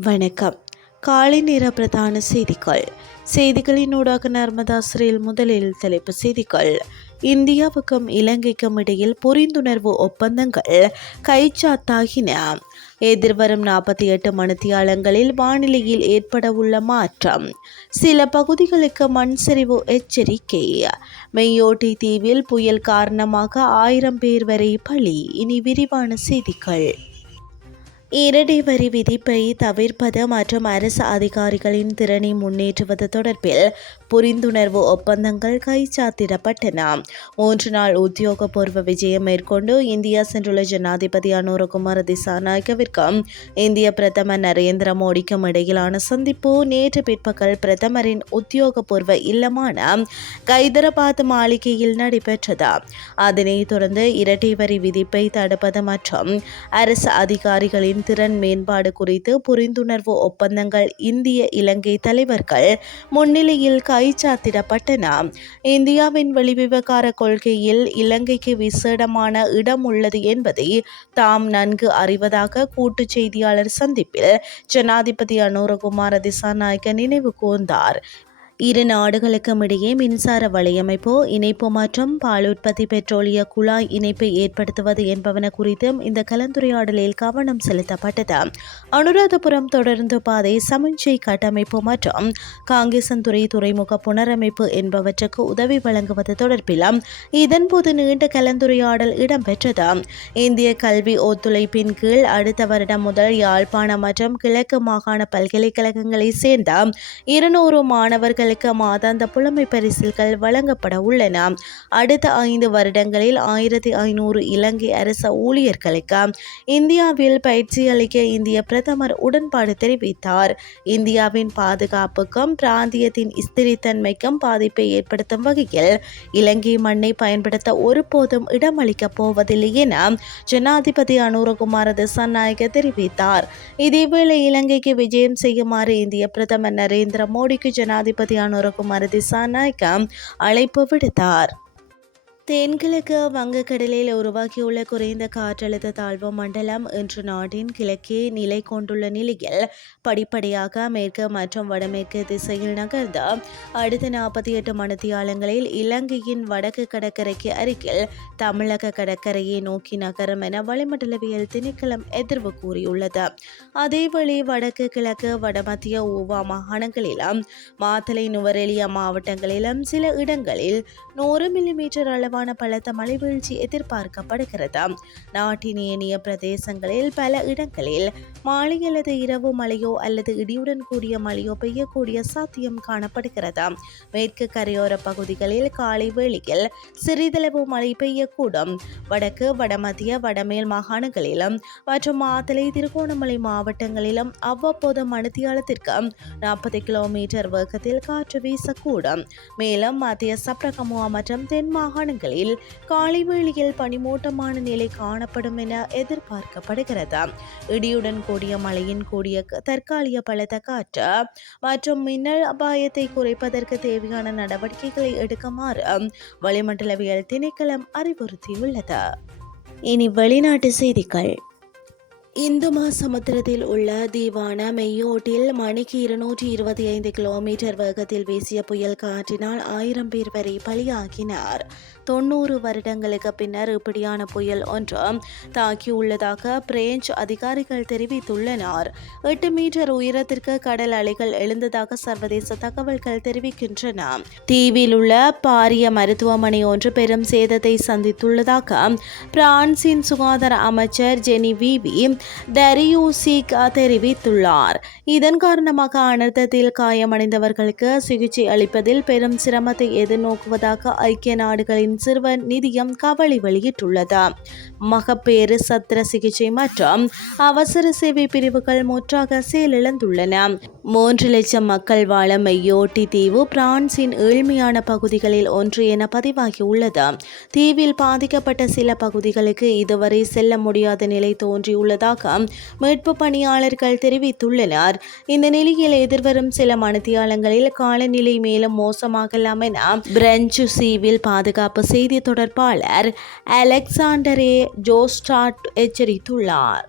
வணக்கம். காலை நேர பிரதான செய்திகள். செய்திகளின் ஊடாக நர்மதாசிரியில் முதலில் தலைப்பு செய்திகள். இந்தியாவுக்கும் இலங்கைக்கும் இடையில் புரிந்துணர்வு ஒப்பந்தங்கள் கைச்சாத்தாகின. எதிர்வரும் நாற்பத்தி எட்டு மணித்தியாலங்களில் வானிலையில் ஏற்படவுள்ள மாற்றம். சில பகுதிகளுக்கு மண் சரிவு எச்சரிக்கை. மெய்யோட்டி தீவில் புயல் காரணமாக ஆயிரம் பேர் வரை பலி. இனி விரிவான செய்திகள். இரட்டை வரி விதிப்பை தவிர்ப்பது மற்றும் அரசு அதிகாரிகளின் திறனை முன்னேற்றுவது தொடர்பில் புரிந்துணர்வு ஒப்பந்தங்கள் கைச்சாத்திடப்பட்டன மூன்று நாள் உத்தியோகபூர்வ விஜயம் மேற்கொண்டு இந்தியா சென்றுள்ள ஜனாதிபதி அனுரகுமார திசாநாயக்கவிற்கும் இந்திய பிரதமர் நரேந்திர மோடிக்கும் இடையிலான சந்திப்பு நேற்று பிற்பகல் பிரதமரின் உத்தியோகபூர்வ இல்லமான கைதராபாத் மாளிகையில் நடைபெற்றது. அதனைத் தொடர்ந்து இரட்டை வரி விதிப்பை தடுப்பது மற்றும் அரசு அதிகாரிகளின் திறன் மேம்பாடு குறித்து புரிந்துணர்வு ஒப்பந்தங்கள் இந்திய இலங்கை தலைவர்கள் முன்னிலையில் கைச்சாத்திடப்பட்டன. இந்தியாவின் வெளிவிவகார கொள்கையில் இலங்கைக்கு விசேடமான இடம் உள்ளது என்பதை தாம் நன்கு அறிவதாக கூட்டு செய்தியாளர் சந்திப்பில் ஜனாதிபதி அனுரகுமார திசாநாயக்க நினைவு கூர்ந்தார். இரு நாடுகளுக்கும் இடையே மின்சார வலையமைப்போ இணைப்பு மற்றும் பால் உற்பத்தி பெட்ரோலிய குழாய் இணைப்பை ஏற்படுத்துவது என்பவன குறித்தும் இந்த கலந்துரையாடலில் கவனம் செலுத்தப்பட்டது. அனுராதபுரம் தொடர்ந்து பாதை சமஞ்சை கட்டமைப்பு மற்றும் காங்கேசன்துறை துறைமுக புனரமைப்பு என்பவற்றுக்கு உதவி வழங்குவது தொடர்பில் இதன்போது நீண்ட கலந்துரையாடல் இடம்பெற்றது. இந்திய கல்வி ஒத்துழைப்பின் கீழ் அடுத்த வருடம் முதல் யாழ்ப்பாணம் மற்றும் கிழக்கு மாகாண பல்கலைக்கழகங்களை சேர்ந்த இருநூறு மாணவர்கள் மாணவர்களுக்கு மாதாந்த புலமை பரிசில்கள் வழங்கப்பட உள்ளன. அடுத்த ஐந்து வருடங்களில் ஆயிரத்தி ஐநூறு இலங்கை அரச ஊழியர்களுக்கு இந்தியாவில் பயிற்சி அளிக்க இந்திய பிரதமர் உடன்பாடு தெரிவித்தார். இந்தியாவின் பாதுகாப்புக்கும் பிராந்தியத்தின் ஸ்திரித்தன்மைக்கும் பாதிப்பை ஏற்படுத்தும் வகையில் இலங்கை மண்ணை பயன்படுத்த ஒருபோதும் இடமளிக்கப் போவதில்லை என ஜனாதிபதி அனுரகுமார திசாநாயக தெரிவித்தார். இதேவேளை இலங்கைக்கு விஜயம் செய்யுமாறு இந்திய பிரதமர் நரேந்திர மோடிக்கு ஜனாதிபதி அனுரகுமார திசாநாயக்க அழைப்பு விடுத்தார். தென்கிழக்கு வங்கக்கடலில் உருவாகியுள்ள குறைந்த காற்றழுத்த தாழ்வு மண்டலம் இன்று நாட்டின் கிழக்கே நிலை கொண்டுள்ள நிலையில் படிப்படியாக மேற்கு மற்றும் வடமேற்கு திசையில் நகர்ந்து அடுத்த நாற்பத்தி எட்டு மணித்தியாலங்களில் இலங்கையின் வடக்கு கடற்கரைக்கு அருகில் தமிழக கடற்கரையை நோக்கி நகரும் என வளிமண்டலவியல் திணைக்களம் எதிர்வு கூறியுள்ளது. அதேவேளை வடக்கு கிழக்கு வடமத்திய ஊவா மாகாணங்களிலும் மாத்தலை நுவரெலியா மாவட்டங்களிலும் சில இடங்களில் நூறு மில்லிமீட்டர் அளவு அளவான பலத்த மழைவீழ்ச்சி எதிர்பார்க்கப்படுகிறது. நாட்டின் ஏனைய பிரதேசங்களில் பல இடங்களில் மாலை அல்லது இரவு மழையோ அல்லது இடியுடன் கூடிய மழையோ பெய்யக்கூடிய சாத்தியம் காணப்படுகிறது. மேற்கு கரையோர பகுதிகளில் காலை வேளையில் சிறிதளவு மழை பெய்யக்கூடும். வடக்கு வடமத்திய வடமேல் மாகாணங்களிலும் மற்றும் மாத்தலை திருகோணமலை மாவட்டங்களிலும் அவ்வப்போது மணித்தியாலத்திற்கு நாற்பது கிலோமீட்டர் வேகத்தில் காற்று வீசக்கூடும். மேலும் மத்திய சப்ரகமுவா மற்றும் தென் மாகாணங்களில் பகுதிகளில் காலை வேளையில் பனிமூட்டமான நிலை காணப்படும் என எதிர்பார்க்கப்படுகிறது. இடியுடன் கூடிய மழையின் கூடிய தற்காலிக பலத்த காற்று மற்றும் மின்னல் அபாயத்தை குறைப்பதற்கு தேவையான நடவடிக்கைகளை எடுக்குமாறு வளிமண்டலவியல் திணைக்களம் அறிவுறுத்தியுள்ளது. இனி வெளிநாட்டு செய்திகள். இந்து மகாசமுத்திரத்தில் உள்ள தீவான மெய்யோட்டில் மணிக்கு இருநூற்றி இருபத்தி ஐந்து கிலோமீட்டர் வேகத்தில் வீசிய புயல் காற்றினால் ஆயிரம் பேர் வரை பலியாகினார். தொண்ணூறு வருடங்களுக்கு பின்னர் இப்படியான புயல் ஒன்று தாக்கியுள்ளதாக பிரெஞ்சு அதிகாரிகள் தெரிவித்துள்ளனர். எட்டு மீட்டர் உயரத்திற்கு கடல் அலைகள் எழுந்ததாக சர்வதேச தகவல்கள் தெரிவிக்கின்றன. தீவில் உள்ள பாரிய மருத்துவமனை ஒன்று பெரும் சேதத்தை சந்தித்துள்ளதாக பிரான்சின் சுகாதார அமைச்சர் ஜெனி விவி டரியூசிக் தெரிவித்துள்ளார். இதன் காரணமாக அனர்த்தத்தில் காயமடைந்தவர்களுக்கு சிகிச்சை அளிப்பதில் பெரும் சிரமத்தை எதிர்நோக்குவதாக ஐக்கிய நாடுகளின் சிறுவர் நிதியம் கவலை வெளியிட்டுள்ளது. மகப்பேறு சத்திர சிகிச்சை மற்றும் அவசர சேவை பிரிவுகள் முற்றாக செயலிழந்துள்ளன. மூன்று லட்சம் மக்கள் வாழ மெய்யோட்டி தீவு பிரான்சின் ஏழ்மையான பகுதிகளில் ஒன்று என பதிவாகியுள்ளது தீவில் பாதிக்கப்பட்ட சில பகுதிகளுக்கு இதுவரை செல்ல முடியாத நிலை தோன்றியுள்ளதாக மீட்பு பணியாளர்கள் தெரிவித்துள்ளனர். இந்த நிலையில் எதிர்வரும் சில மணித்தியாலங்களில் காலநிலை மேலும் மோசமாகலாம் என பிரெஞ்சு சீவில் பாதுகாப்பு செய்தி தொடர்பாளர் அலெக்சாண்டரே ஜோஸ்டாட் எச்சரித்துள்ளார்.